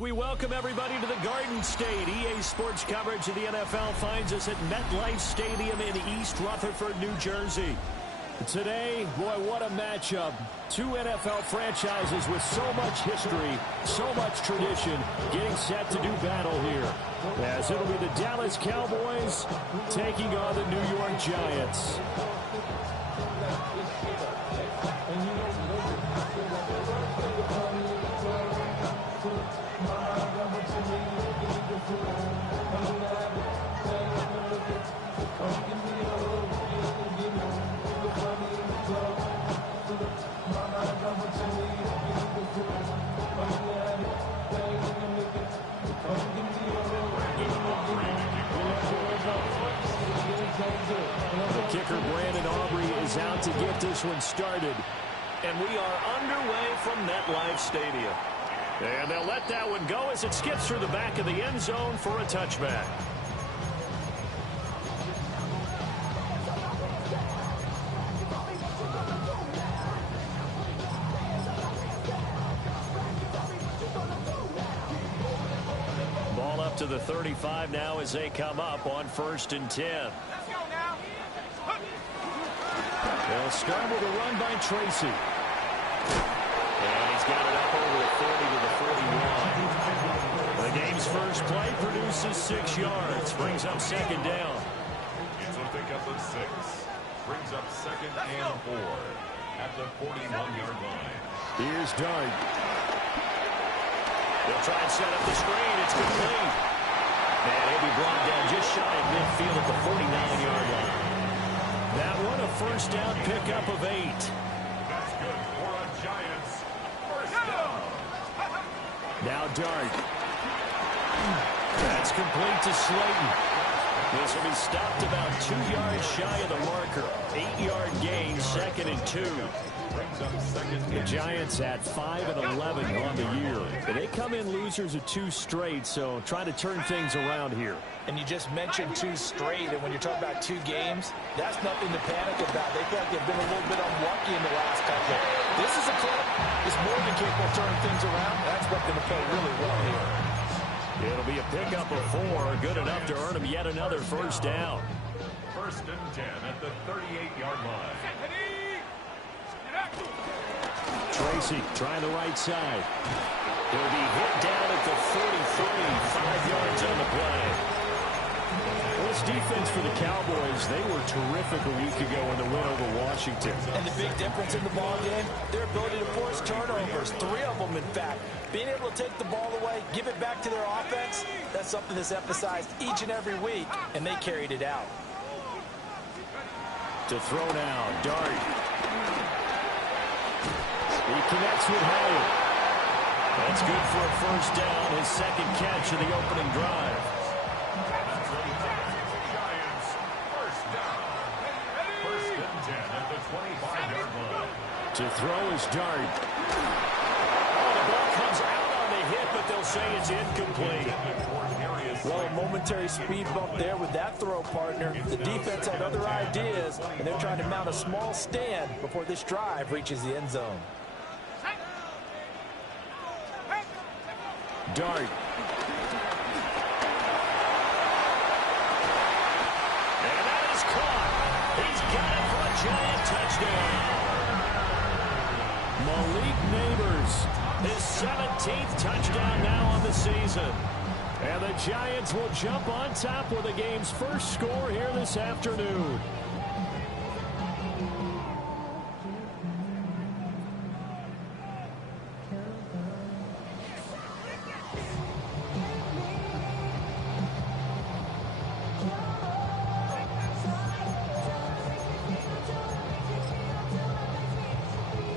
We welcome everybody to the Garden State. EA Sports coverage of the NFL finds us at MetLife Stadium in East Rutherford, New Jersey. Today, boy, what a matchup. Two NFL franchises with so much history, so much tradition, getting set to do battle here. As it'll be the Dallas Cowboys taking on the New York Giants. The kicker, Brandon Aubrey, is out to get this one started. And we are underway from MetLife Stadium. And they'll let that one go as it skips through the back of the end zone for a touchback. Ball up to the 35 now as they come up on 1st and 10. They'll start with a run by Tracy. And he's got it up over the 40 to the 41. The game's first play produces 6 yards. Brings up 2nd down. It's a pickup of 6. Brings up 2nd and 4 at the 41-yard line. Here's Dart. They'll try and set up the screen. It's complete. And he'll be brought down just shy of midfield at the 49-yard line. That one a first down pickup of 8. That's good for a Giants first down. Now Dart. That's complete to Slayton. This will be stopped about 2 yards shy of the marker. 8-yard gain, 2nd and 2. The Giants at 5-11 on the year. They come in losers of 2 straight, so trying to turn things around here. And you just mentioned 2 straight, and when you're talking about 2 games, that's nothing to panic about. They feel like they've been a little bit unlucky in the last couple. This is a club that's more than capable of turning things around. I expect them to play really well here. It'll be a pickup of 4, good enough to earn them yet another first down. 1st and 10 at the 38-yard line. Tracy trying the right side. He'll be hit down at the 43, 5 yards on the play. Well, this defense for the Cowboys, they were terrific a week ago in the win over Washington. And the big difference in the ball game, their ability to force turnovers, 3 of them in fact. Being able to take the ball away, give it back to their offense, that's something that's emphasized each and every week, and they carried it out. To throw now, Dart. He connects with Howard. That's good for a first down, his 2nd catch of the opening drive. Giants first down. 1st and 10 at the 25-yard line. To throw is Dart. Oh, the ball comes out on the hit, but they'll say it's incomplete. Well, a momentary speed bump there with that throw, partner. The defense had other ideas, and they're trying to mount a small stand before this drive reaches the end zone. Dart. And that is caught. He's got it for a Giant touchdown. Malik Nabers, his 17th touchdown now on the season. And the Giants will jump on top with the game's first score here this afternoon.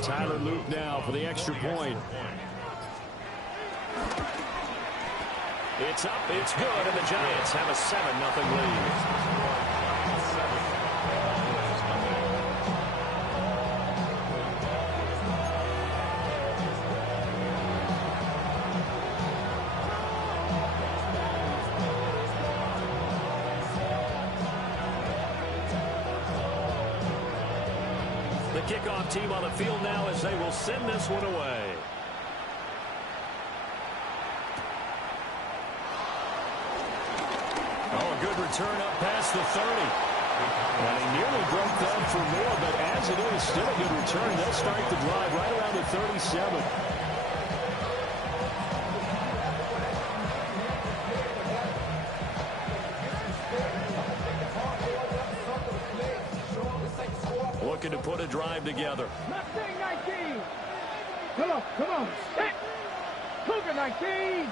Tyler Luke now for the extra point. It's up, it's good, and the Giants have a 7-0 lead. The kickoff team on the field now as they will send this one away. good return up past the 30. And he nearly broke that for more, but as it is, still a good return. They'll start the drive right around the 37. Looking to put a drive together. Mustang 19. Come on. Hit. Cougar 19.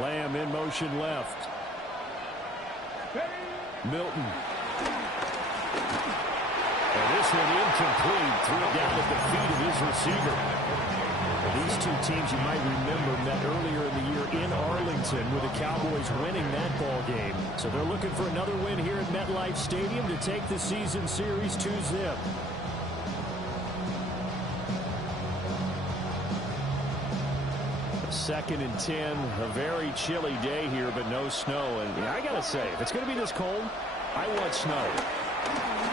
Lamb in motion left. Milton. And this one incomplete. Threw it down at the feet of his receiver. These two teams, you might remember, met earlier in the year in Arlington with the Cowboys winning that ball game. So they're looking for another win here at MetLife Stadium to take the season series 2-0. Second and 10, a very chilly day here, but no snow. And I got to say, if it's going to be this cold, I want snow.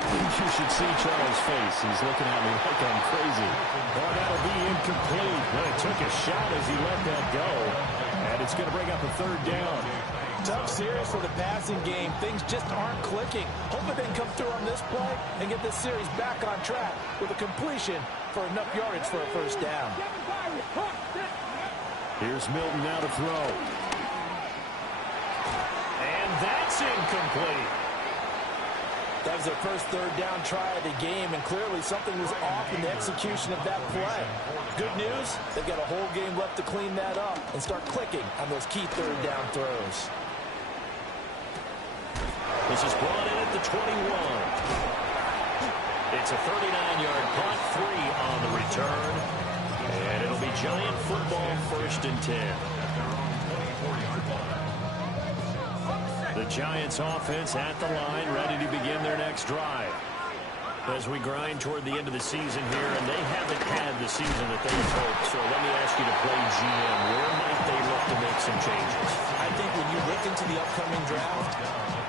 You should see Charles' face. He's looking at me like I'm crazy. Oh, that'll be incomplete. Well, it took a shot as he let that go. And it's going to bring up a third down. Tough series for the passing game. Things just aren't clicking. Hoping they can come through on this play and get this series back on track with a completion for enough yardage for a first down. Here's Milton now to throw. And that's incomplete. That was their first third down try of the game, and clearly something was off in the execution of that play. Good news, they've got a whole game left to clean that up and start clicking on those key third down throws. This is brought in at the 21. It's a 39-yard punt, 3 on the return. And it'll be Giant football, 1st and 10. The Giants offense at the line, ready to begin their next drive. As we grind toward the end of the season here, and they haven't had the season that they had hoped. So let me ask you to play GM. Where might they look to make some changes? I think when you look into the upcoming draft,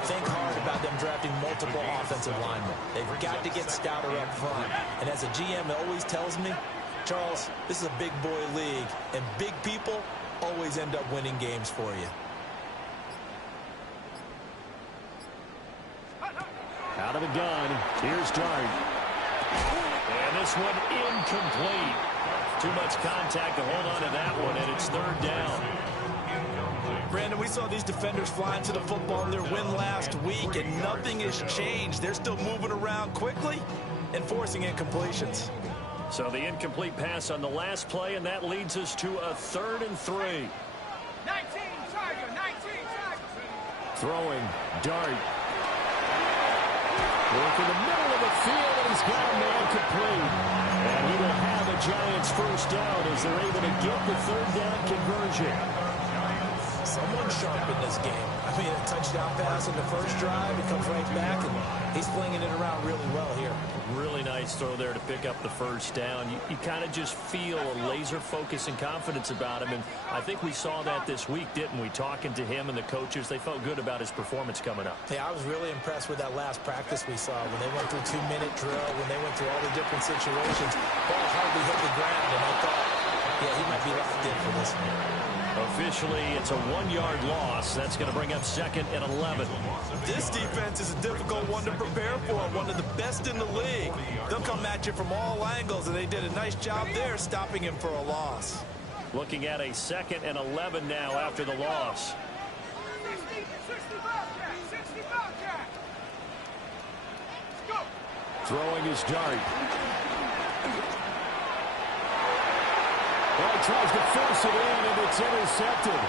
think hard about them drafting multiple offensive linemen. They've got to get stouter up front. And as a GM, it always tells me, Charles, this is a big boy league, and big people always end up winning games for you. Out of the gun, here's Dart. And this one incomplete. Too much contact to hold on to that one, and it's third down. Brandon, we saw these defenders flying to the football in their win last week, and nothing has changed. They're still moving around quickly and forcing incompletions. So the incomplete pass on the last play, and that leads us to a 3rd and 3. 19 Tiger, 19 Tiger. Throwing, Dart. Work in the middle of the field, and he's got a man complete. And he will have a Giants first down as they're able to get the third down conversion. Someone sharp in this game. I mean, a touchdown pass in the first drive. He comes right back, and he's flinging it around really well here. Really nice throw there to pick up the first down. You kind of just feel a laser focus and confidence about him, and I think we saw that this week, didn't we? Talking to him and the coaches, they felt good about his performance coming up. Hey, I was really impressed with that last practice we saw when they went through 2-minute drill, when they went through all the different situations. Ball hardly hit the ground, and I thought, yeah, he might be locked in for this one. Officially, it's a 1-yard loss. That's going to bring up 2nd and 11. This defense is a difficult one to prepare for, one of the best in the league. They'll come at you from all angles, and they did a nice job there stopping him for a loss. Looking at a 2nd and 11 now after the loss. 60 Bobcat, 60 Bobcat. Let's go. Throwing his Dart. Well, he tries to force it in, and it's intercepted.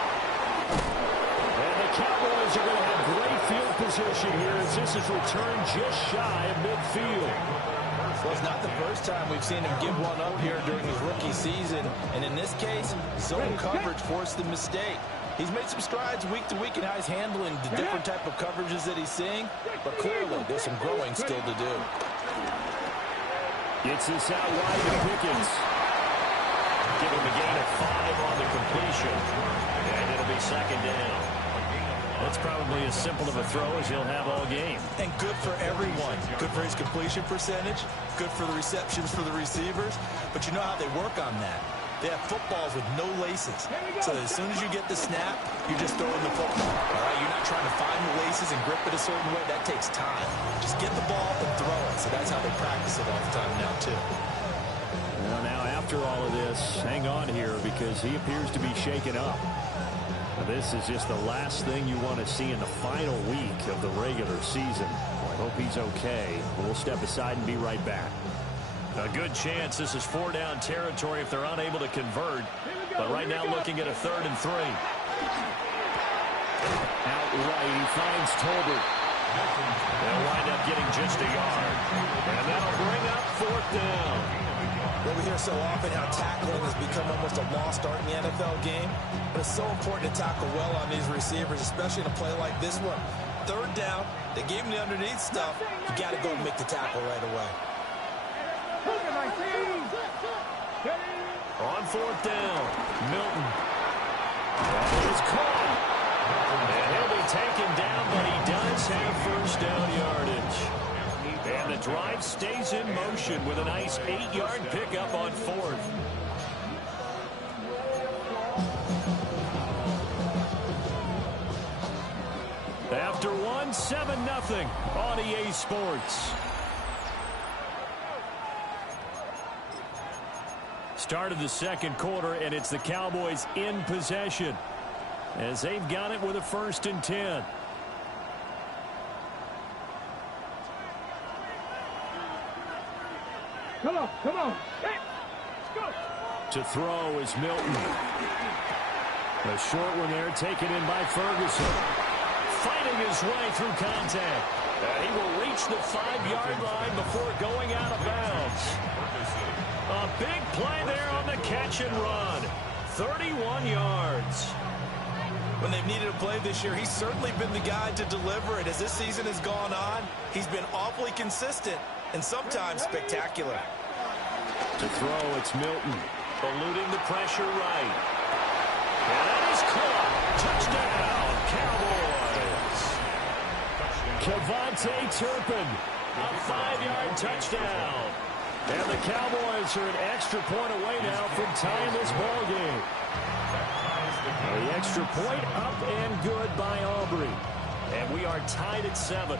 And the Cowboys are going to have great field position here as this is returned just shy of midfield. Well, it's not the first time we've seen him give one up here during his rookie season. And in this case, zone coverage forced the mistake. He's made some strides week to week in how he's handling the different type of coverages that he's seeing. But clearly, there's some growing still to do. Gets this out wide to Pickens. Give him a gain of 5 on the completion. And it'll be 2nd down. That's probably as simple of a throw as he'll have all game. And good for everyone. Good for his completion percentage. Good for the receptions for the receivers. But you know how they work on that. They have footballs with no laces. So as soon as you get the snap, you're just throwing the football. All right, you're not trying to find the laces and grip it a certain way. That takes time. Just get the ball and throw it. So that's how they practice it all the time now, too. Well, now after all of this, hang on here because he appears to be shaken up. Now, this is just the last thing you want to see in the final week of the regular season. I hope he's okay. We'll step aside and be right back. A good chance this is 4-down territory if they're unable to convert. But right now looking at a 3rd and 3. Out right, he finds Tolbert. They'll wind up getting just a yard. And that'll bring up 4th down. Well, we hear so often how tackling has become almost a lost art in the NFL game. But it's so important to tackle well on these receivers, especially in a play like this one. 3rd down, they gave him the underneath stuff. You got to go and make the tackle right away. On 4th down, Milton. That is caught. And he'll be taken down, but he does have 1st down yardage. And the drive stays in motion with a nice 8-yard pickup on 4th. After 1, 7-0 on EA Sports. Start of the 2nd quarter, and it's the Cowboys in possession as they've got it with a 1st and 10. Come on. Hey, let's go. To throw is Milton. A short one there taken in by Ferguson. Fighting his way through contact. He will reach the 5-yard line before going out of bounds. A big play there on the catch and run. 31 yards. When they've needed a play this year, he's certainly been the guy to deliver it. As this season has gone on, he's been awfully consistent and sometimes spectacular. To throw, it's Milton. Eluding the pressure right. And that is caught. Touchdown, Cowboys. Kevontae Turpin. A 5-yard touchdown. And the Cowboys are an extra point away now from tying this ball game. The extra point up and good by Aubrey. And we are tied at 7.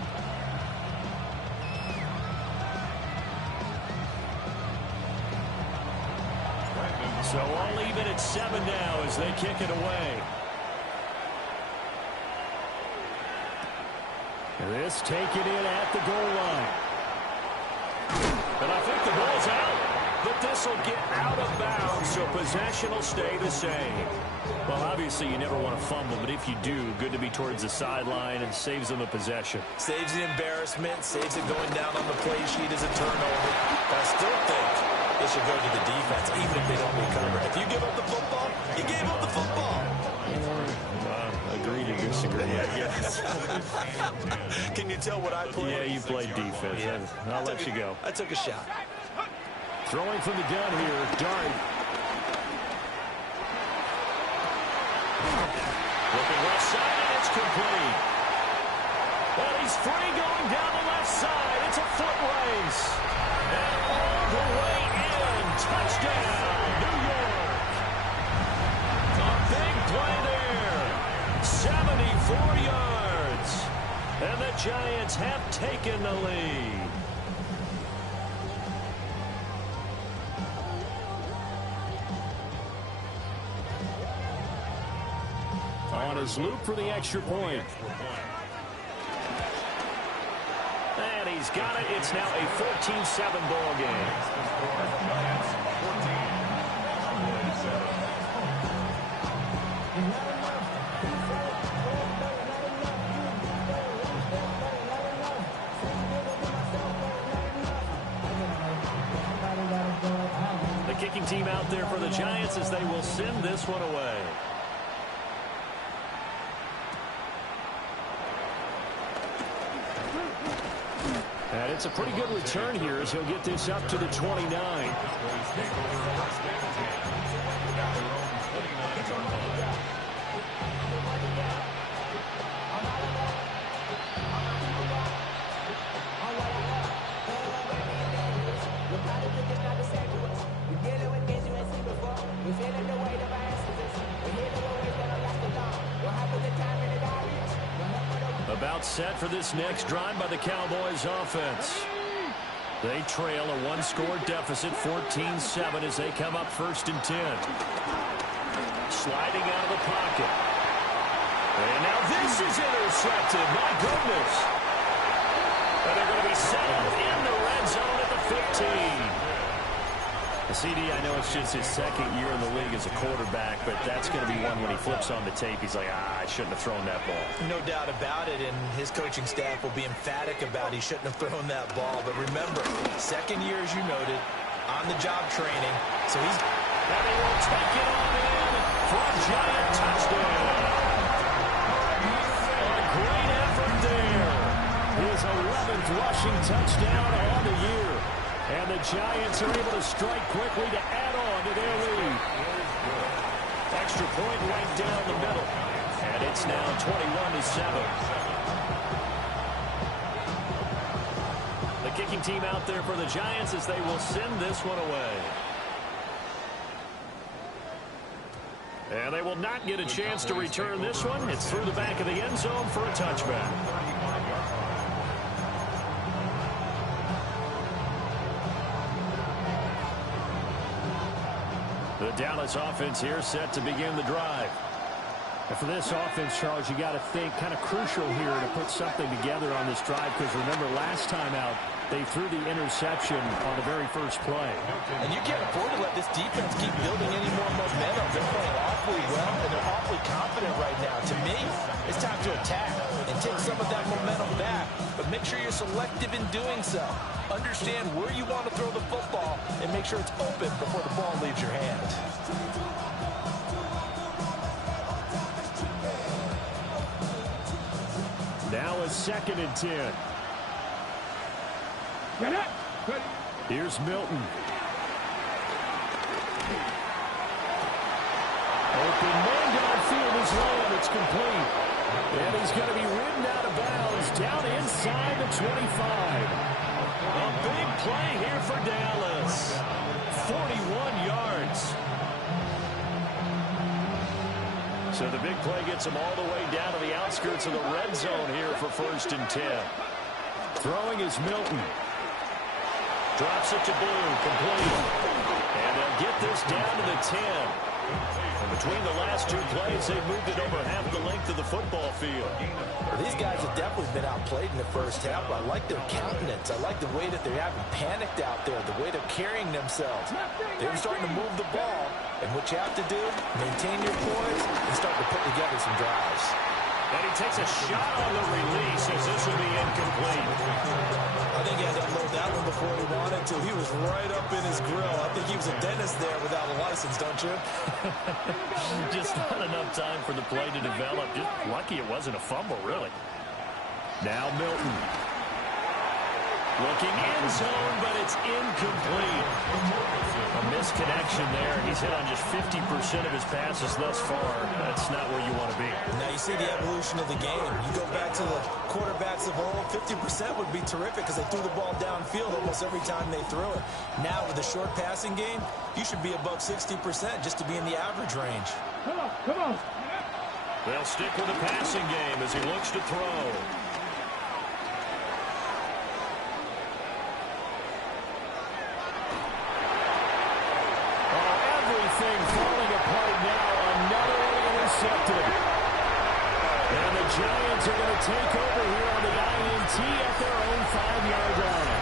So all even at 7 now as they kick it away. This taken in at the goal line. And I think the ball's out. But this will get out of bounds, so possession will stay the same. Well, obviously you never want to fumble, but if you do, good to be towards the sideline and saves them the possession. Saves the embarrassment, saves it going down on the play sheet as a turnover. But I still think they should go to the defense, even if they don't recover. If you give up the football, you gave up the football. Agree to disagree, I guess. Can you tell what I played? Yeah, you played defense. Yeah. I'll let you go. I took a shot. Throwing from the gun here, Dart. Looking left side, and it's complete. Well, he's free going down the left side. It's a foot race. And all the way in. Touchdown, New York. A big play there. 74 yards. And the Giants have taken the lead. On his loop for the extra point. And he's got it. It's now a 14-7 ball game. The kicking team out there for the Giants as they will send this one away. And it's a pretty good return here as he'll get this up to the 29. About set for this next drive by the Cowboys offense. They trail a one-score deficit, 14-7, as they come up 1st and 10. Sliding out of the pocket. And now this is intercepted. My goodness. And they're going to be set up in the red zone at the 15. CD, I know it's just his second year in the league as a quarterback, but that's going to be one when he flips on the tape. He's like, I shouldn't have thrown that ball. No doubt about it, and his coaching staff will be emphatic about he shouldn't have thrown that ball. But remember, second year, as you noted, on-the-job training. So he's... And he will take it on in for a giant touchdown. A great effort there. His 11th rushing touchdown on the year. And the Giants are able to strike quickly to add on to their lead. Extra point right down the middle. And it's now 21-7. The kicking team out there for the Giants as they will send this one away. And they will not get a chance to return this one. It's through the back of the end zone for a touchback. The Dallas offense here set to begin the drive. And for this offense, Charles, you got to think kind of crucial here to put something together on this drive, because remember last time out they threw the interception on the very first play. And you can't afford to let this defense keep building any more momentum. They're playing awfully well, and they're awfully confident right now. To me, it's time to attack and take some of that momentum back, but make sure you're selective in doing so. Understand where you want to throw the football and make sure it's open before the ball leaves your hand. Now a 2nd and 10. Here's Milton. Open man downfield is low, and it's complete. And he's going to be ridden out of bounds down inside the 25. A big play here for Dallas. 41 yards. So the big play gets him all the way down to the outskirts of the red zone here for 1st and 10. Throwing is Milton. Drops it to Blue, complete. And they'll get this down to the 10. And between the last two plays, they moved it over half the length of the football field. Well, these guys have definitely been outplayed in the first half. I like their countenance. I like the way that they haven't panicked out there, the way they're carrying themselves. They're starting to move the ball. And what you have to do, maintain your poise and start to put together some drives. And he takes a shot on the release as this will be incomplete. I think he had to unload that one before he wanted to. He was right up in his grill. I think he was a dentist there without a license, don't you? Just not enough time for the play to develop. Just lucky it wasn't a fumble, really. Now Milton. Looking end zone, but it's incomplete. A misconnection there. He's hit on just 50% of his passes thus far. That's not where you want to be. Now you see the evolution of the game. You go back to the quarterbacks of old, 50% would be terrific because they threw the ball downfield almost every time they threw it. Now with the short passing game, you should be above 60% just to be in the average range. Come on, come on. They'll stick with the passing game as he looks to throw. Falling apart now. Another one intercepted. And the Giants are going to take over here on the INT at their own 5-yard line.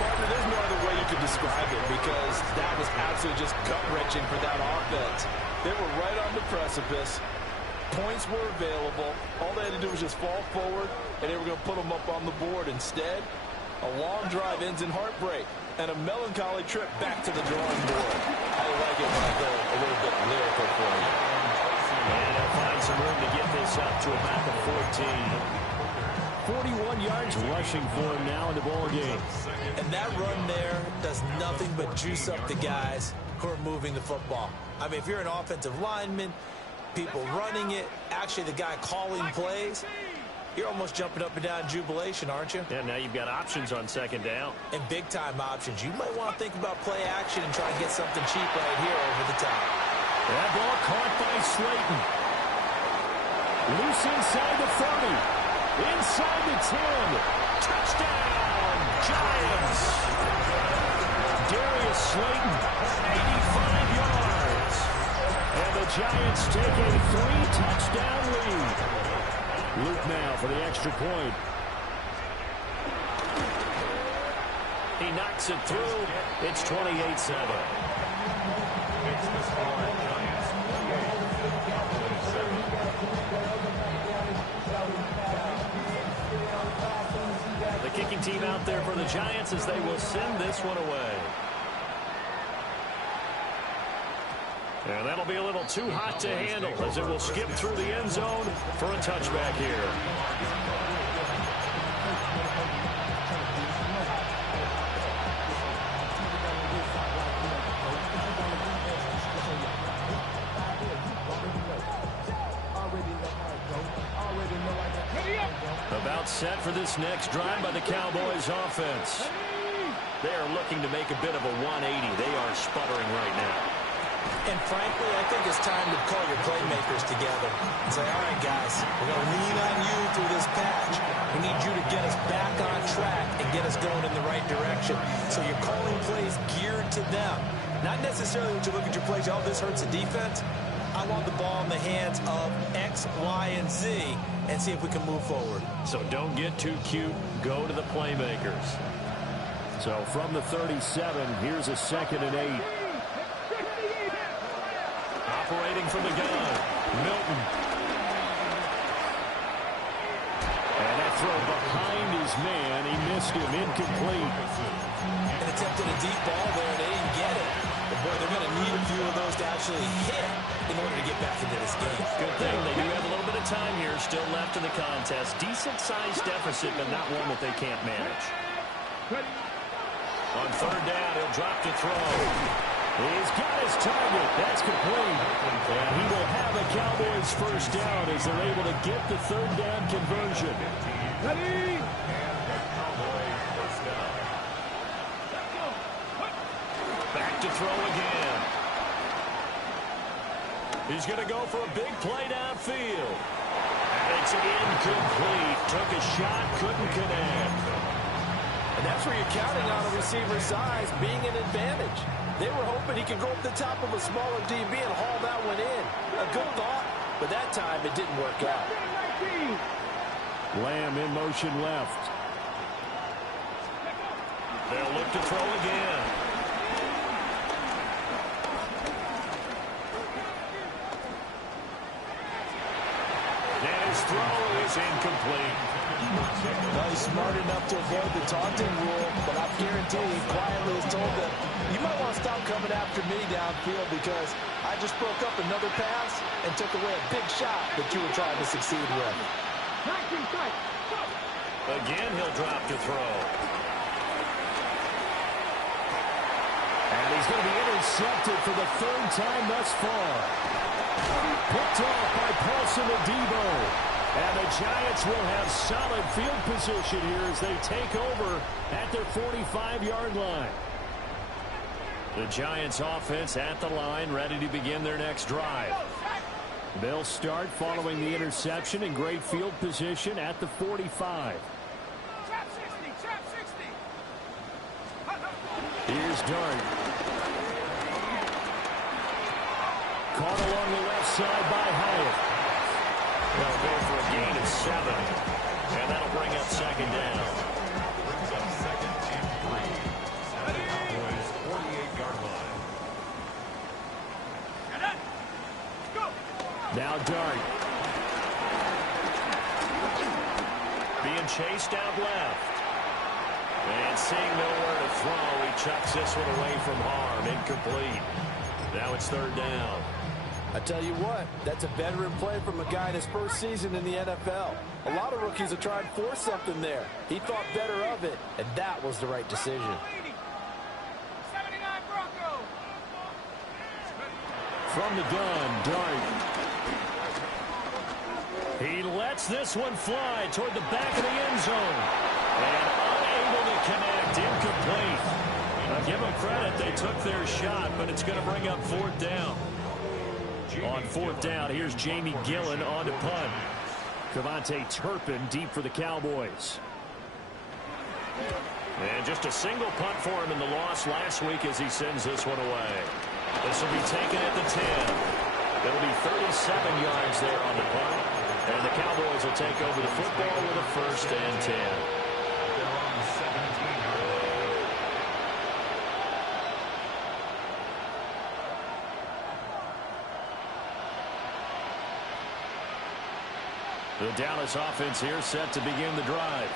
Partner, there's no other way you could describe it because that was absolutely just gut-wrenching for that offense. They were right on the precipice. Points were available. All they had to do was just fall forward, and they were going to put them up on the board. Instead, a long drive ends in heartbreak and a melancholy trip back to the drawing board. I like it when I go a little bit lyrical for you. And they'll find some room to get this up to about the 14. 41 yards rushing for him now in the ball game. And that run there does nothing but juice up the guys who are moving the football. I mean, if you're an offensive lineman, people running it, actually the guy calling plays, you're almost jumping up and down in jubilation, aren't you? Yeah, now you've got options on 2nd down. And big-time options. You might want to think about play action and try and get something cheap right here over the top. That ball caught by Slayton. Loose inside the 30. Inside the 10. Touchdown, Giants. Darius Slayton, 85 yards. And the Giants take a 3-touchdown lead. Luke now for the extra point. He knocks it through. It's 28-7. Makes the score Giants 28-7. The kicking team out there for the Giants as they will send this one away. And that'll be a little too hot to handle as it will skip through the end zone for a touchback here. About set for this next drive by the Cowboys offense. They are looking to make a bit of a 180. They are sputtering right now. And frankly, I think it's time to call your playmakers together and say, all right, guys, we're going to lean on you through this patch. We need you to get us back on track and get us going in the right direction. So you're calling plays geared to them. Not necessarily when you look at your plays, oh, this hurts the defense. I want the ball in the hands of X, Y, and Z and see if we can move forward. So don't get too cute. Go to the playmakers. So from the 37, here's a 2nd and 8. Operating from the gun, Milton. And that throw behind his man. He missed him, incomplete. And attempted a deep ball there, and they didn't get it. But boy, they're going to need a few of those to actually hit in order to get back into this game. Good thing they do have a little bit of time here still left in the contest. Decent-sized deficit, but not one that they can't manage. On 3rd down, he'll drop to throw. He's got his target. That's complete. And he will have a Cowboys first down as they're able to get the 3rd down conversion. Ready? Back to throw again. He's going to go for a big play downfield. And it's incomplete. Took a shot, couldn't connect. And that's where you're counting on a receiver's size being an advantage. They were hoping he could go up the top of a smaller DB and haul that one in. A good thought, but that time it didn't work out. Lamb in motion left. They'll look to throw again. And his throw is incomplete. Well, he's smart enough to avoid the taunting rule, but I guarantee he quietly has told them, you might want to stop coming after me downfield because I just broke up another pass and took away a big shot that you were trying to succeed with. Again, he'll drop to throw. And he's going to be intercepted for the 3rd time thus far. Picked off by Paulson Adebo. And the Giants will have solid field position here as they take over at their 45-yard line. The Giants offense at the line, ready to begin their next drive. They'll start following the interception in great field position at the 45. Trap 60, trap 60. Here's Dart. Caught along the left side by Hyatt. They'll go for a gain of 7. And that'll bring up 2nd down. Brings up 2nd and 3. At the Cowboys' 48-yard line. Now Dart. Being chased out left. And seeing nowhere to throw, he chucks this one away from harm. Incomplete. Now it's 3rd down. I tell you what, that's a veteran play from a guy in his first season in the NFL. A lot of rookies are trying to force something there. He thought better of it, and that was the right decision. 79 Bronco. From the gun, Dart. He lets this one fly toward the back of the end zone. And unable to connect, incomplete. Now give them credit, they took their shot, but it's going to bring up 4th down. On 4th down, here's Jamie Gillen on to punt. Devontae Turpin deep for the Cowboys. And just a single punt for him in the loss last week as he sends this one away. This will be taken at the 10. It'll be 37 yards there on the punt. And the Cowboys will take over the football with a 1st and 10. They're on the 17-yard line. The Dallas offense here set to begin the drive.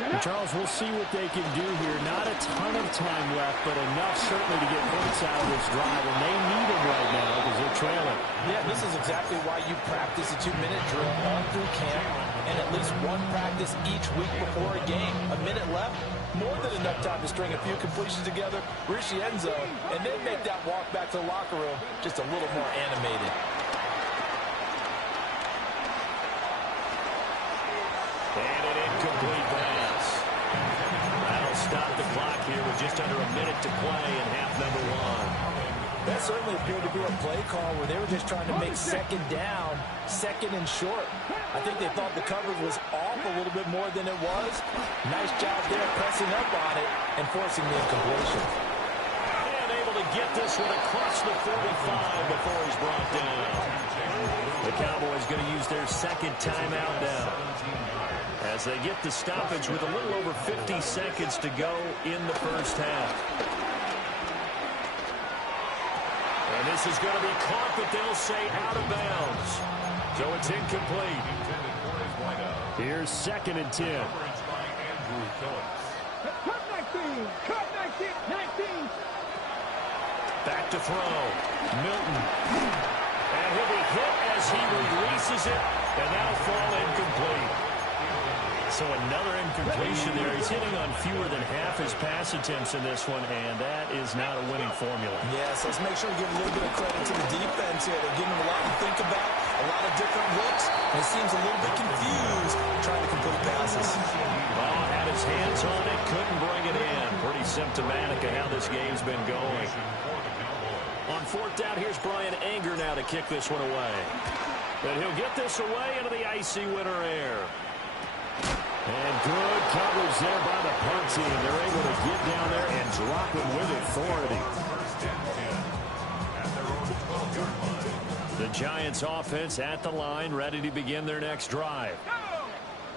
And Charles, we'll see what they can do here. Not a ton of time left, but enough certainly to get points out of this drive. And they need them right now because they're trailing. Yeah, this is exactly why you practice a 2-minute drill all through camp and at least one practice each week before a game. A minute left, more than enough time to string a few completions together, reach the end zone, and then make that walk back to the locker room just a little more animated. And an incomplete pass. That'll stop the clock here with just under a minute to play in half number 1. That certainly appeared to be a play call where they were just trying to make second down, second and short. I think they thought the coverage was off a little bit more than it was. Nice job there pressing up on it and forcing the incompletion. And able to get this one across the 45 before he's brought down. The Cowboys going to use their second timeout now, as they get the stoppage with a little over 50 seconds to go in the first half. And this is going to be caught, but they'll say out of bounds. So it's incomplete. Here's 2nd and 10. Cut 19. Cut 19. Back to throw. Milton. And he'll be hit as he releases it, and that'll fall incomplete. So another incompletion there. He's hitting on fewer than half his pass attempts in this one, and that is not a winning formula. Yes, let's make sure we give a little bit of credit to the defense here. They're giving him a lot to think about, a lot of different looks, and he seems a little bit confused trying to complete passes. Well, had his hands on it, couldn't bring it in. Pretty symptomatic of how this game's been going. On 4th down, here's Brian Anger now to kick this one away. But he'll get this away into the icy winter air. And good coverage there by the punt team. They're able to get down there and drop him with authority. The Giants offense at the line, ready to begin their next drive.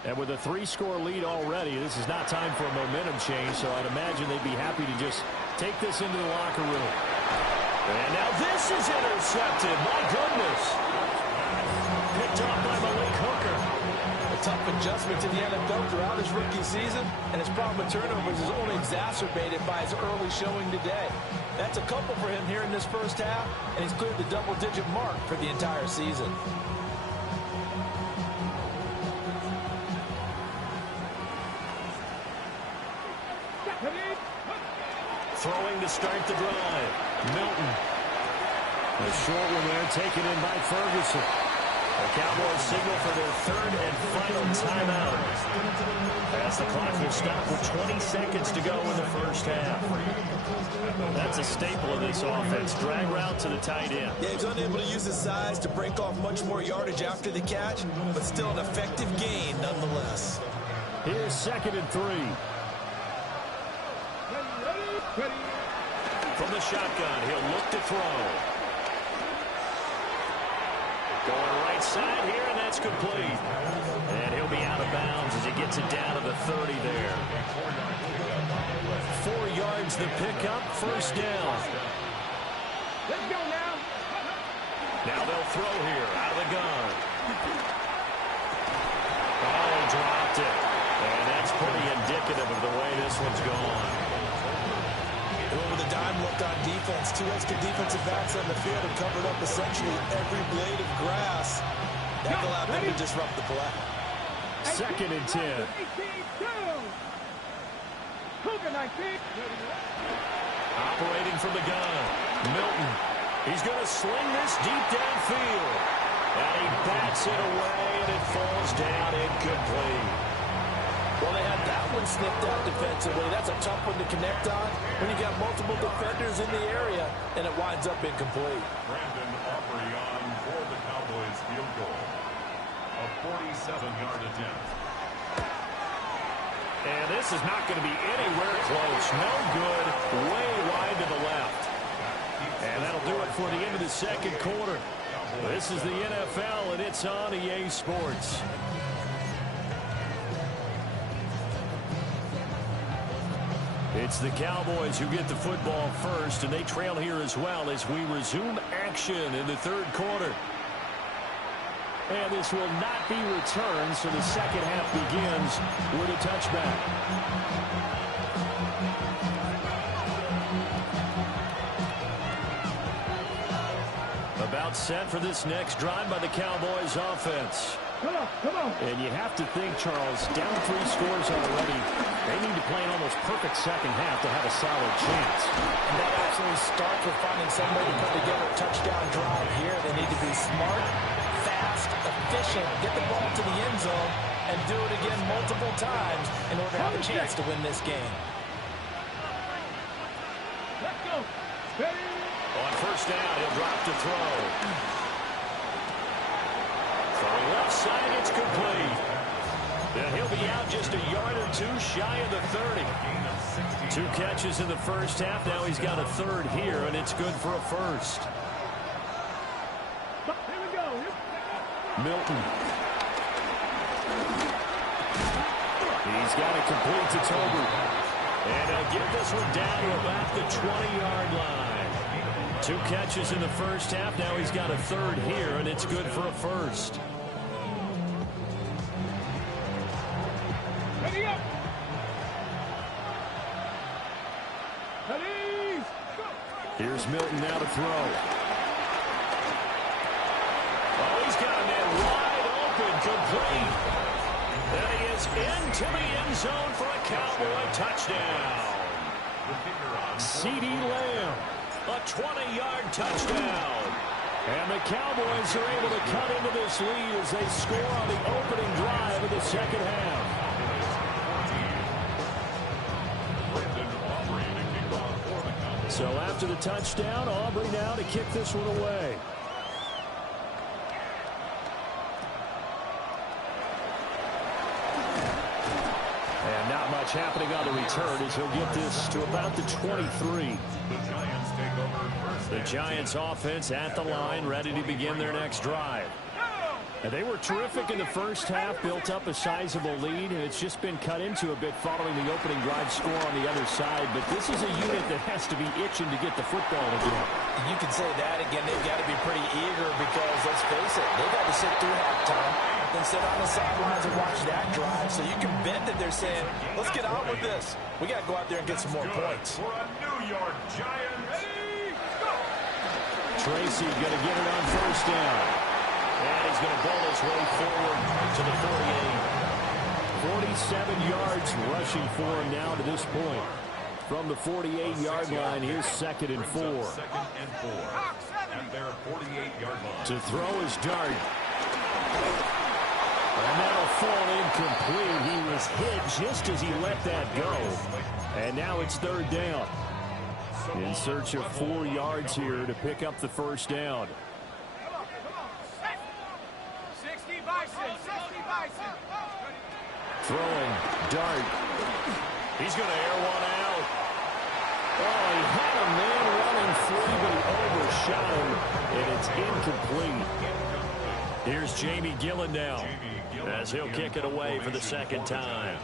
And with a 3-score lead already, this is not time for a momentum change, so I'd imagine they'd be happy to just take this into the locker room. And now this is intercepted. My goodness. Picked up by Malik Hooker. A tough adjustment to the NFL throughout his rookie season, and his problem with turnovers is only exacerbated by his early showing today. That's a couple for him here in this first half, and he's cleared the double-digit mark for the entire season. Throwing to start the drive. Milton. A short one there, taken in by Ferguson. The Cowboys signal for their 3rd and final timeout, as the clock will stop with 20 seconds to go in the first half. That's a staple of this offense. Drag route to the tight end. Yeah, he's unable to use his size to break off much more yardage after the catch, but still an effective gain nonetheless. Here's 2nd and 3. From the shotgun, he'll look to throw. Going right side here, and that's complete. And he'll be out of bounds as he gets it down to the 30 there. 4 yards the pickup, first down. Let's go now. Now they'll throw here, out of the gun. Oh, he dropped it. And that's pretty indicative of the way this one's gone. With a dime look on defense, 2 extra defensive backs on the field have covered up essentially every blade of grass. That allowed them to disrupt the play. 2nd and 10. Operating from the gun. Milton. He's going to sling this deep downfield. And he bats it away, and it falls down incomplete. Well, they had that one snipped out defensively. That's a tough one to connect on when you got multiple defenders in the area, and it winds up incomplete. Brandon Aubrey on for the Cowboys field goal. A 7-yard attempt. And this is not going to be anywhere close. No good. Way wide to the left. And that'll do it for the end of the second quarter. This is the NFL, and it's on EA Sports. It's the Cowboys who get the football first, and they trail here as well as we resume action in the third quarter. And this will not be returned, so the second half begins with a touchback. About set for this next drive by the Cowboys offense. Come on, come on. And you have to think, Charles, down 3 scores already. They need to play an almost perfect second half to have a solid chance. And that absolutely starts with finding some way to put together a touchdown drive here. They need to be smart, fast, efficient, get the ball to the end zone, and do it again multiple times in order to have a chance to win this game. Let's go. Ready? On first down, he'll drop to throw. Throwing left side, it's complete. And he'll be out just a yard or two shy of the 30. 2 catches in the first half. Now he's got a third here, and it's good for a first. Here we go. Milton. He's got it complete to Tober. And he'll get this one down to about the 20-yard line. 2 catches in the first half. Now he's got a third here, and it's good for a first. Ready up. Ready. Go. Here's Milton now to throw. Oh, he's got a man wide open, complete. And he is into the end zone for a Cowboy touchdown. CeeDee Lamb, a 20-yard touchdown. And the Cowboys are able to cut into this lead as they score on the opening drive of the second half. So after the touchdown, Aubrey now to kick this one away. And not much happening on the return as he'll get this to about the 23. The Giants offense at the line, ready to begin their next drive. And they were terrific in the first half, built up a sizable lead, and it's just been cut into a bit following the opening drive score on the other side. But this is a unit that has to be itching to get the football again. You can say that again. They've got to be pretty eager because, let's face it, they've got to sit through halftime, then sit on the sidelines and watch that drive. So you can bet that they're saying, let's get on with this. We got to go out there and get some more points. For a New York Giants. Tracy going to get it on first down. And he's going to bowl his way forward to the 48. 47 yards rushing for him now to this point. From the 48-yard line, here's 2nd and 4. 2nd and 4 at their 48-yard line. To throw his dart. And that'll fall incomplete. He was hit just as he let that go. And now it's 3rd down. In search of 4 yards here to pick up the first down. Throwing dart. He's going to air one out. Oh, he had a man running free, but he overshot him, and it's incomplete. Here's Jamie Gillen now as he'll kick it away for the second time.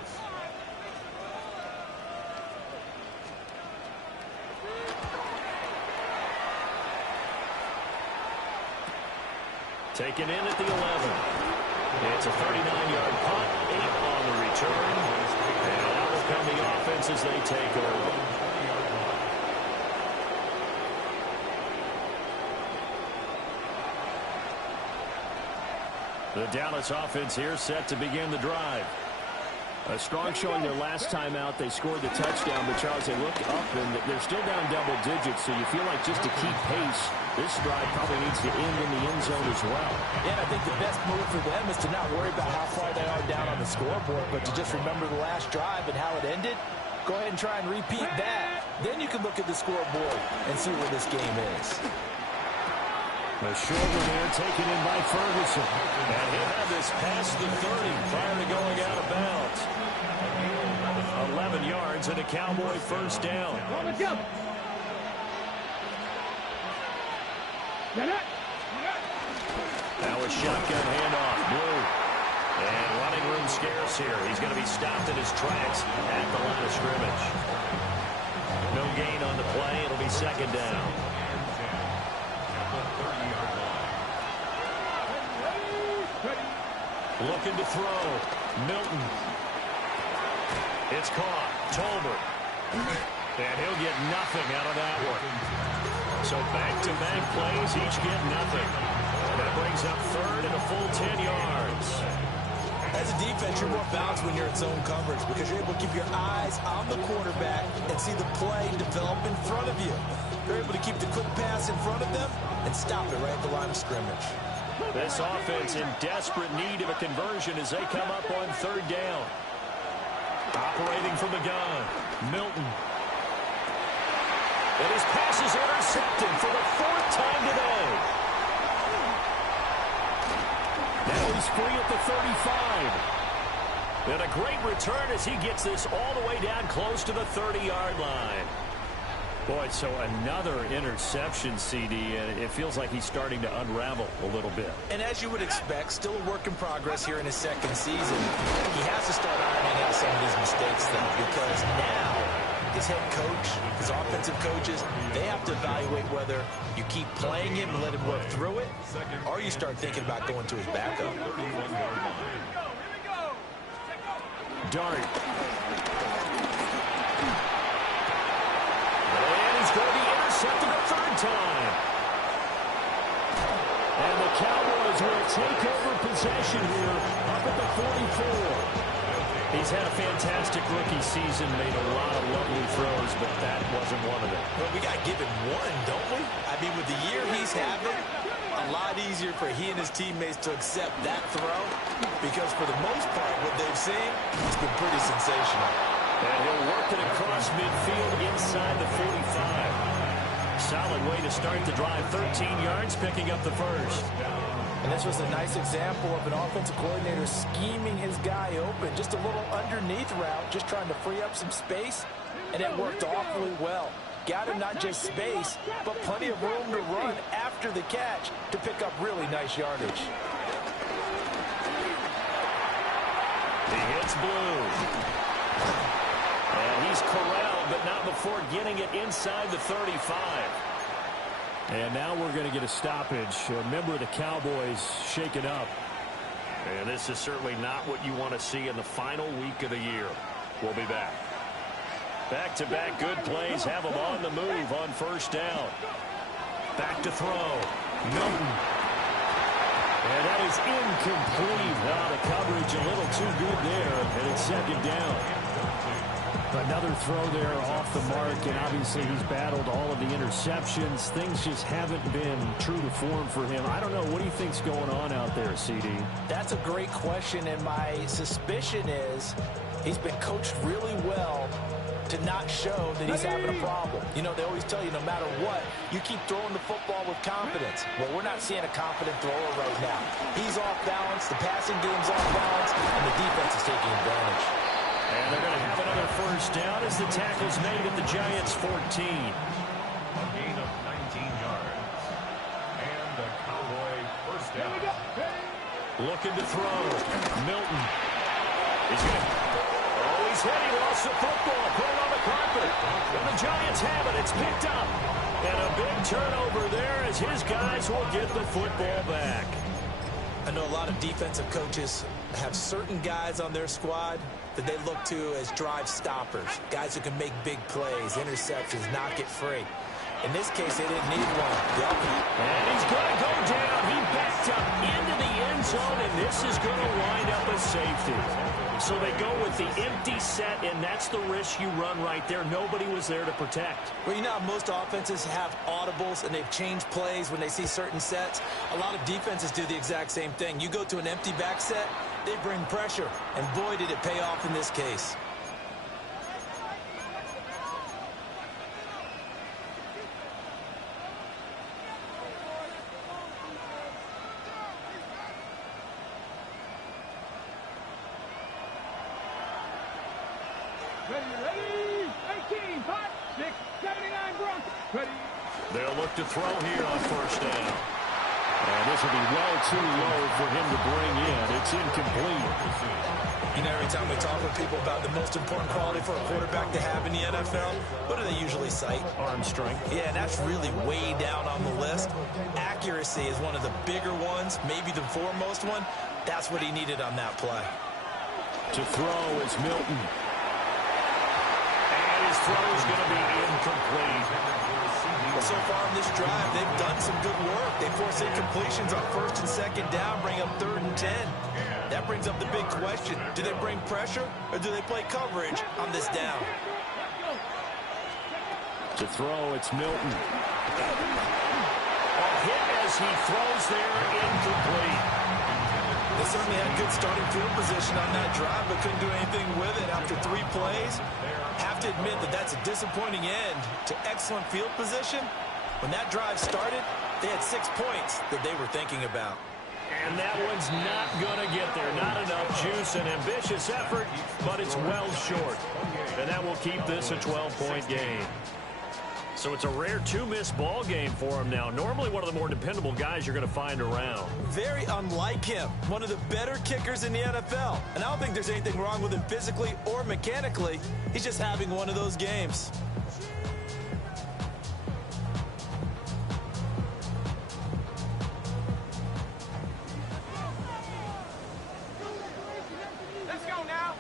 Taken in at the 11. It's a 39-yard punt, 8 on the return. And out will come the offense as they take over. The Dallas offense here set to begin the drive. A strong showing their last time out. They scored the touchdown, but Charles, they look up and they're still down double digits, so you feel like just to keep pace, this drive probably needs to end in the end zone as well. Yeah, I think the best move for them is to not worry about how far they are down on the scoreboard, but to just remember the last drive and how it ended. Go ahead and try and repeat that. Then you can look at the scoreboard and see where this game is. The shorter there taken in by Ferguson. And he'll have this past the 30 prior to going out of bounds. 11 yards and a Cowboy first down. Now a shotgun handoff. Blue. And running room scarce here. He's going to be stopped in his tracks at the line of scrimmage. No gain on the play. It'll be second down. Looking to throw. Milton. It's caught. Tolbert. And he'll get nothing out of that one. So back-to-back plays, each get nothing. That brings up third and a full 10 yards. As a defense, you're more balanced when you're in zone coverage because you're able to keep your eyes on the quarterback and see the play develop in front of you. You're able to keep the quick pass in front of them and stop it right at the line of scrimmage. This offense in desperate need of a conversion as they come up on third down. Operating from the gun, Milton. And his pass is intercepted for the fourth time today. Now he's free at the 35. And a great return as he gets this all the way down close to the 30-yard line. Boy, so another interception, CD, and it feels like he's starting to unravel a little bit. And as you would expect, still a work in progress here in his second season. He has to start ironing out some of these mistakes, though, because now his head coach, his offensive coaches, they have to evaluate whether you keep playing him and let him work through it, or you start thinking about going to his backup. Dart. And he's going to be intercepted a third time. And the Cowboys will take over possession here up at the 44. He's had a fantastic rookie season, made a lot of lovely throws, but that wasn't one of them. Well, we got to give him one, don't we? I mean, with the year he's having, a lot easier for he and his teammates to accept that throw because for the most part, what they've seen, it's been pretty sensational. And he'll work it across midfield inside the 45. Solid way to start the drive. 13 yards, picking up the first. And this was a nice example of an offensive coordinator scheming his guy open. Just a little underneath route, just trying to free up some space, and it worked awfully well. Got him not just space, but plenty of room to run after the catch to pick up really nice yardage. He hits Blue. And he's corralled, but not before getting it inside the 35. And now we're going to get a stoppage. A member of the Cowboys shaken up. And this is certainly not what you want to see in the final week of the year. We'll be back. Back-to-back good plays have them on the move on first down. Back to throw. Milton. And that is incomplete. The coverage a little too good there. And it's second down. Another throw there off the mark, and obviously he's battled all of the interceptions. Things just haven't been true to form for him. I don't know. What do you think's going on out there, CD? That's a great question, and my suspicion is he's been coached really well to not show that he's having a problem. You know, they always tell you no matter what, you keep throwing the football with confidence. Well, we're not seeing a confident thrower right now. He's off balance, the passing game's off balance, and the defense is taking advantage. And they're going to have another first down as the tackle's made at the Giants' 14. A gain of 19 yards. And the Cowboy first down. Looking to throw. Milton. He's going to... Oh, he's hit. He lost the football. Put it on the carpet. And the Giants have it. It's picked up. And a big turnover there as his guys will get the football back. I know a lot of defensive coaches have certain guys on their squad that they look to as drive stoppers, guys who can make big plays, interceptions, knock it free. In this case, they didn't need one. And he's going to go down. He backed up into the end zone, and this is going to wind up a safety. So they go with the empty set, and that's the risk you run right there. Nobody was there to protect. Well, you know how most offenses have audibles, and they've changed plays when they see certain sets? A lot of defenses do the exact same thing. You go to an empty back set, they bring pressure, and boy, did it pay off in this case. Ready? 18, 5, 6, 79 Broncos. Ready? They'll look to throw here on first down. And this will be well too low for him to bring in. It's incomplete. You know, every time we talk with people about the most important quality for a quarterback to have in the NFL, what do they usually cite? Arm strength. Yeah, and that's really way down on the list. Accuracy is one of the bigger ones, maybe the foremost one. That's what he needed on that play. To throw is Milton. And his throw is going to be incomplete. Well, so far in this drive, they've done some good work. They force incompletions on first and second down, bring up 3rd and 10. That brings up the big question. Do they bring pressure or do they play coverage on this down? To throw, it's Milton. A hit as he throws there, incomplete. They certainly had good starting field position on that drive, but couldn't do anything with it after 3 plays. Have to admit that that's a disappointing end to excellent field position. When that drive started, they had 6 points that they were thinking about. And that one's not going to get there. Not enough juice. An ambitious effort, but it's well short. And that will keep this a 12-point game. So it's a rare 2-miss ball game for him now. Normally one of the more dependable guys you're going to find around. Very unlike him. One of the better kickers in the NFL. And I don't think there's anything wrong with him physically or mechanically. He's just having one of those games. Let's go now.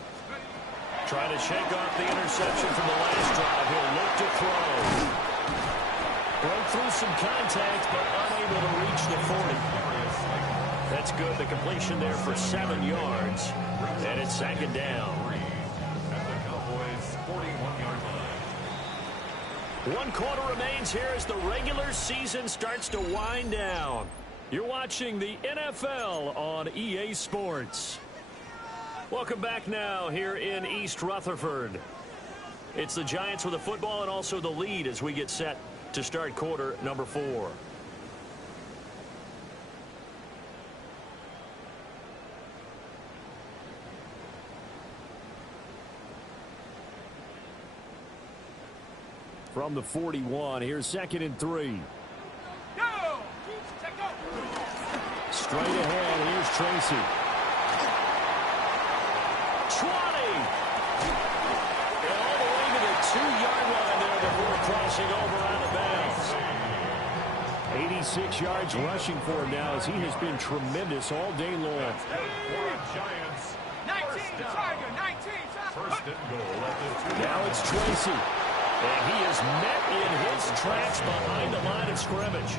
Trying to shake off the interception from the last drive. He'll look to throw. Broke through some contact, but unable to reach the 40. That's good. The completion there for 7 yards. And it's 2nd down. At the Cowboys' 41-yard line. 1 quarter remains here as the regular season starts to wind down. You're watching the NFL on EA Sports. Welcome back now here in East Rutherford. It's the Giants with the football and also the lead as we get set to start quarter number 4. From the 41, here's 2nd and 3. Go! Check go! Straight ahead, here's Tracy. 20! All the way to the 2-yard line there before crossing over out of bounds. 86 yards rushing for him now as he has been tremendous all day long. Giants. 19, Tiger, 19, First and goal at the 2. Now it's Tracy. And he is met in his tracks behind the line of scrimmage.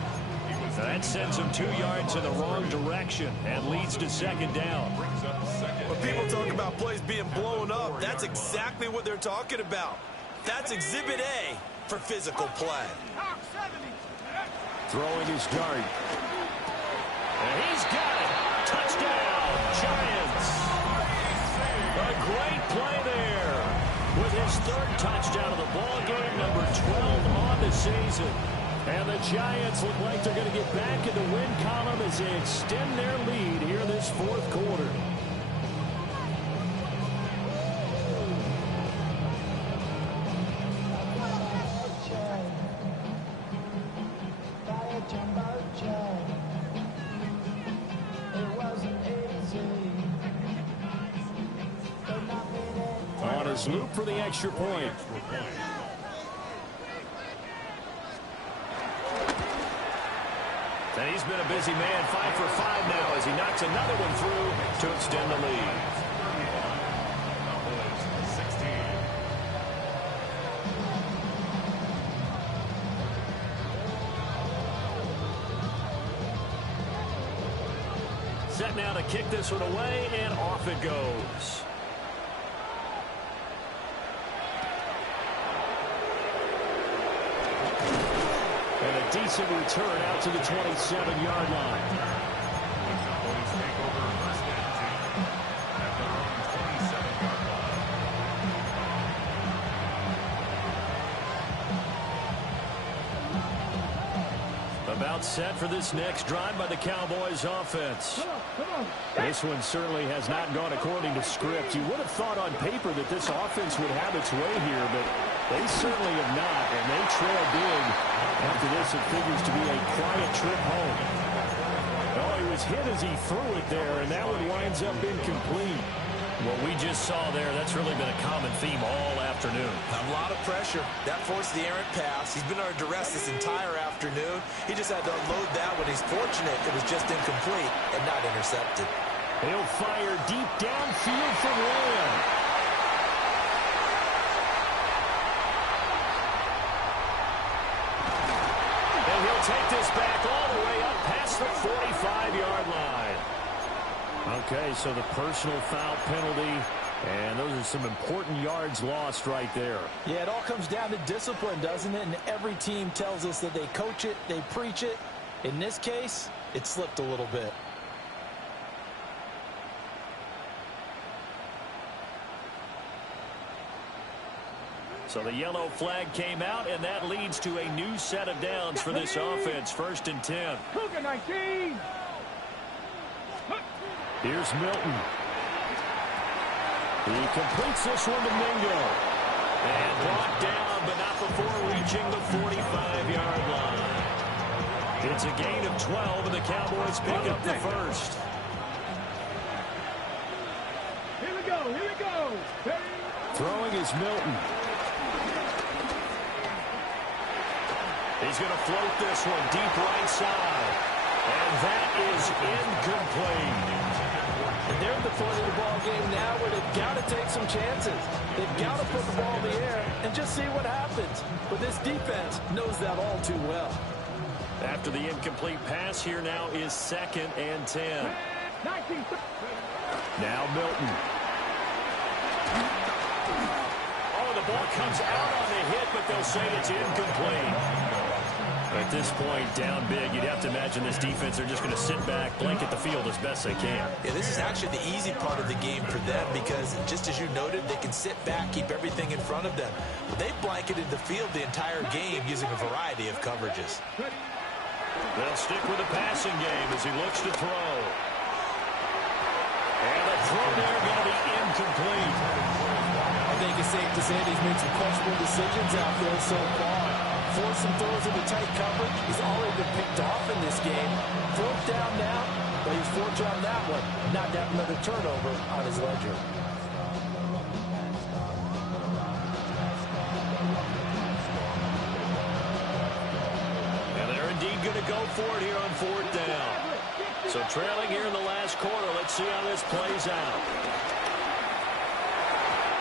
That sends him 2 yards in the wrong direction and leads to 2nd down. When people talk about plays being blown up, that's exactly what they're talking about. That's Exhibit A for physical play. Throwing his dart. And he's got it. Touchdown, Giants. A great play there with his 3rd touchdown of the ball game, number 12 on the season. And the Giants look like they're going to get back in the win column as they extend their lead here this 4th quarter. On his loop for the extra point. And he's been a busy man, 5 for 5 now as he knocks another one through to extend the lead. 16. Set now to kick this one away, and off it goes. And a decent return out to the 27-yard line. Cowboys take over first and 10 at their own 27-yard line. about set for this next drive by the Cowboys offense. This one certainly has not gone according to script. You would have thought on paper that this offense would have its way here, but they certainly have not, and they trail big. After this, it figures to be a quiet trip home. Oh, he was hit as he threw it there, and that one winds up incomplete. What we just saw there, that's really been a common theme all afternoon. A lot of pressure. That forced the errant pass. He's been under duress this entire afternoon. He just had to unload that one. He's fortunate it was just incomplete and not intercepted. He'll fire deep downfield from Lamb. And he'll take this back all the way up past the 45-yard line. Okay, so the personal foul penalty, and those are some important yards lost right there. Yeah, it all comes down to discipline, doesn't it? And every team tells us that they coach it, they preach it. In this case, it slipped a little bit. So the yellow flag came out, and that leads to a new set of downs for this offense. 1st and 10. Cougar 19. Here's Milton. He completes this one to Mingo. And brought down, but not before reaching the 45-yard line. It's a gain of 12, and the Cowboys pick up the first. Here we go, here we go. Throwing is Milton. He's going to float this one deep right side. And that is incomplete. And they're at the point of the ball game now where they've got to take some chances. They've got to put the ball in the air and just see what happens. But this defense knows that all too well. After the incomplete pass, here now is 2nd and 10. Now Milton. Oh, the ball comes out on the hit, but they'll say it's incomplete. At this point, down big, you'd have to imagine this defense are just going to sit back, blanket the field as best they can. Yeah, this is actually the easy part of the game for them because, just as you noted, they can sit back, keep everything in front of them. But they've blanketed the field the entire game using a variety of coverages. They'll stick with the passing game as he looks to throw. And the throw there going to be incomplete. I think it's safe to say that he's made some questionable decisions out there so far. Forced some throws into tight coverage. He's already been picked off in this game. 4th down now, but he's fortunate on that one. Not to have another turnover on his ledger. And they're indeed going to go for it here on 4th down. So trailing here in the last quarter. Let's see how this plays out.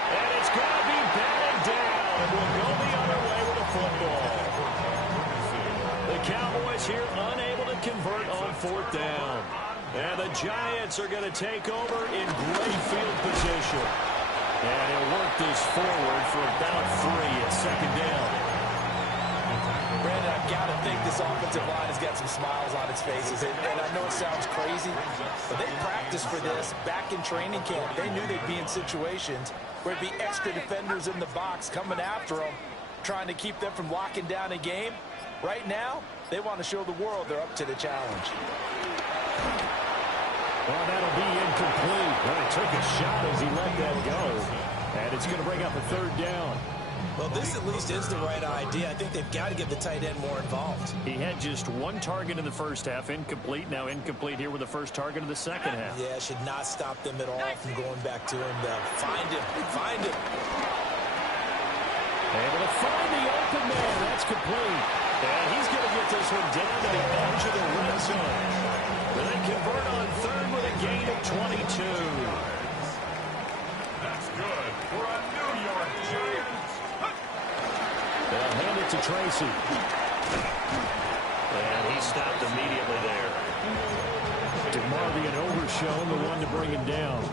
And it's going to be batted down. And we'll go the other way with a football. The Cowboys here unable to convert on 4th down. And the Giants are going to take over in great field position. And he'll work this forward for about 3 at 2nd down. Brandon, I've got to think this offensive line has got some smiles on its faces. And I know it sounds crazy, but they practiced for this back in training camp. They knew they'd be in situations where it'd be extra defenders in the box coming after them, trying to keep them from locking down a game. Right now, they want to show the world they're up to the challenge. Well, that'll be incomplete. Well, he took a shot as he let that go. And it's going to bring up a 3rd down. Well, this at least is the right idea. I think they've got to get the tight end more involved. He had just 1 target in the first half, incomplete. Now incomplete here with the first target of the second half. Yeah, it should not stop them at all from going back to him. Find him. Find him. Able to find the open man. That's complete. And he's going to get this one down to the edge of the red zone. But they convert on 3rd with a gain of 22. That's good for a New York Giants. They'll hand it to Tracy. And he stopped immediately there. DeMarvion Overshown, the one to bring him down.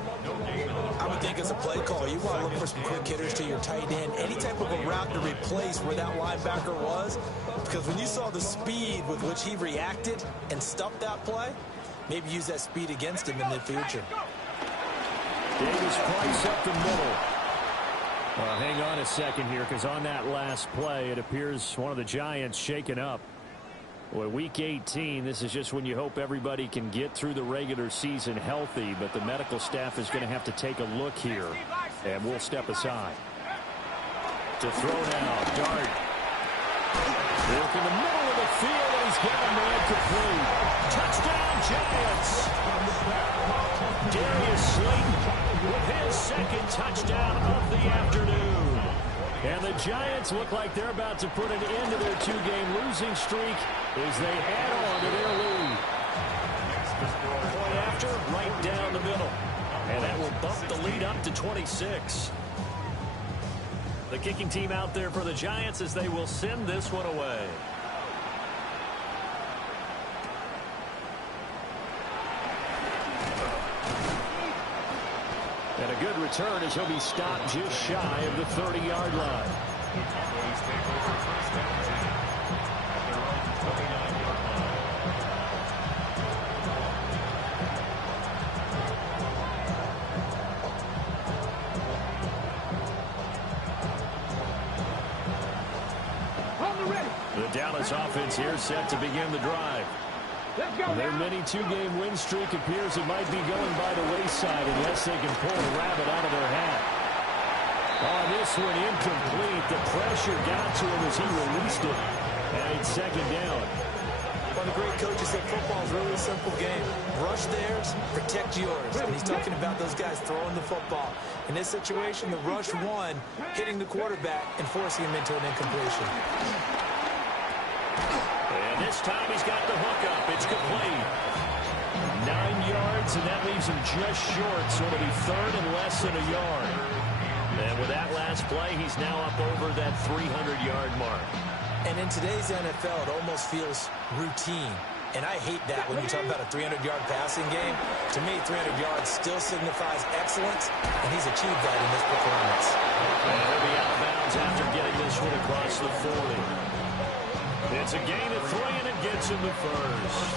I would think as a play call, you want to look for some quick hitters to your tight end. Any type of a route to replace where that linebacker was. Because when you saw the speed with which he reacted and stuffed that play, maybe use that speed against him in the future. Davis Price up the middle. Hang on a second here, because on that last play, it appears one of the Giants shaken up. Well, week 18, this is just when you hope everybody can get through the regular season healthy, but the medical staff is going to have to take a look here, and we'll step aside. To throw now, Dart. Look in the middle of the field, and he's got a man complete. Touchdown, Giants! Darius Slayton with his second touchdown of the afternoon. And the Giants look like they're about to put an end to their two-game losing streak as they add on to their lead. Point after, right down the middle. And that will bump the lead up to 26. The kicking team out there for the Giants as they will send this one away. And a good return as he'll be stopped just shy of the 30-yard line. Cowboys take over first down at their own 29-yard line. On the ready. The Dallas offense here set to begin the drive. Let's go Their now. mini two-game win streak appears it might be going by the wayside unless they can pull a rabbit out of their hat. On this one, incomplete. The pressure got to him as he released it. And it's second down. One of the great coaches said football is really a simple game. Rush theirs, protect yours. And he's talking about those guys throwing the football. In this situation, the rush one, hitting the quarterback and forcing him into an incompletion. And this time he's got the hook up. It's complete. 9 yards, and that leaves him just short. So it'll be third and less than a yard. And with that last play, he's now up over that 300-yard mark. And in today's NFL, it almost feels routine. And I hate that when you talk about a 300-yard passing game. To me, 300 yards still signifies excellence, and he's achieved that in this performance. And he'll be out of bounds after getting this one across the 40. It's a gain of 3, and it gets him the first.